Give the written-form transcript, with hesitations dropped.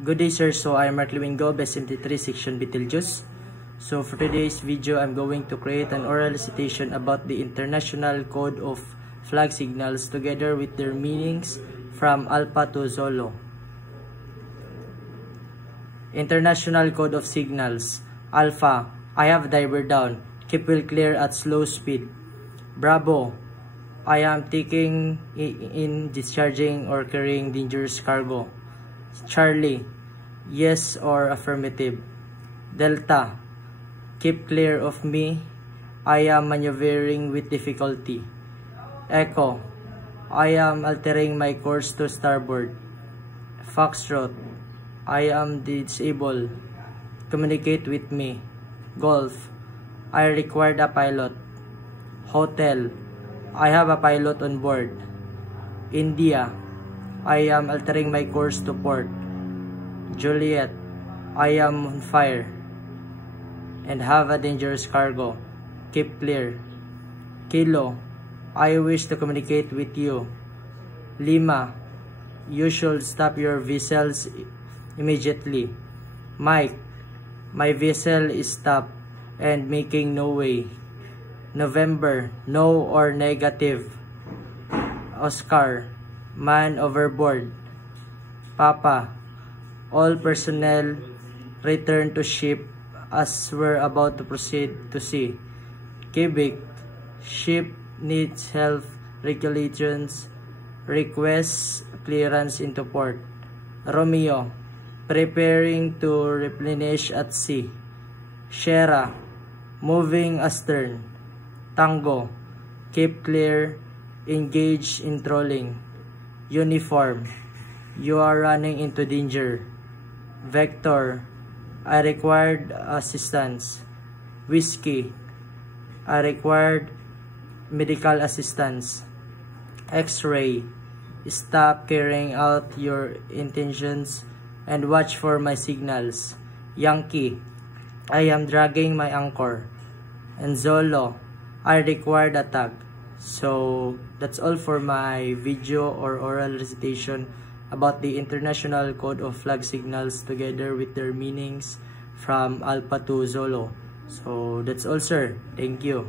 Good day, sir. So I'm Mark Lewingo, BSMT3 Section Betelgeuse. So for today's video, I'm going to create an oral recitation about the International Code of Flag Signals together with their meanings from Alpha to Zolo. International Code of Signals. Alpha, I have diver down. Keep wheel clear at slow speed. Bravo, I am taking in discharging or carrying dangerous cargo. Charlie, yes or affirmative. Delta, keep clear of me. I am maneuvering with difficulty. Echo, I am altering my course to starboard. Foxtrot, I am disabled. Communicate with me. Golf, I required a pilot. Hotel, I have a pilot on board. India, I am altering my course to port. Juliet, I am on fire and have a dangerous cargo. Keep clear. Kilo, I wish to communicate with you. Lima, you should stop your vessels immediately. Mike, my vessel is stopped and making no way. November, no or negative. Oscar, man overboard. Papa, all personnel return to ship as we're about to proceed to sea. Quebec, ship needs health regulations, requests clearance into port. Romeo, preparing to replenish at sea. Sierra, moving astern. Tango, keep clear, engage in trolling. Uniform, you are running into danger. Vector, I required assistance. Whiskey, I required medical assistance. X-ray, stop carrying out your intentions and watch for my signals. Yankee, I am dragging my anchor. And Zolo, I required a tag. So that's all for my video or oral recitation about the International Code of Flag Signals together with their meanings from Alpha to Zolo. So that's all, sir. Thank you.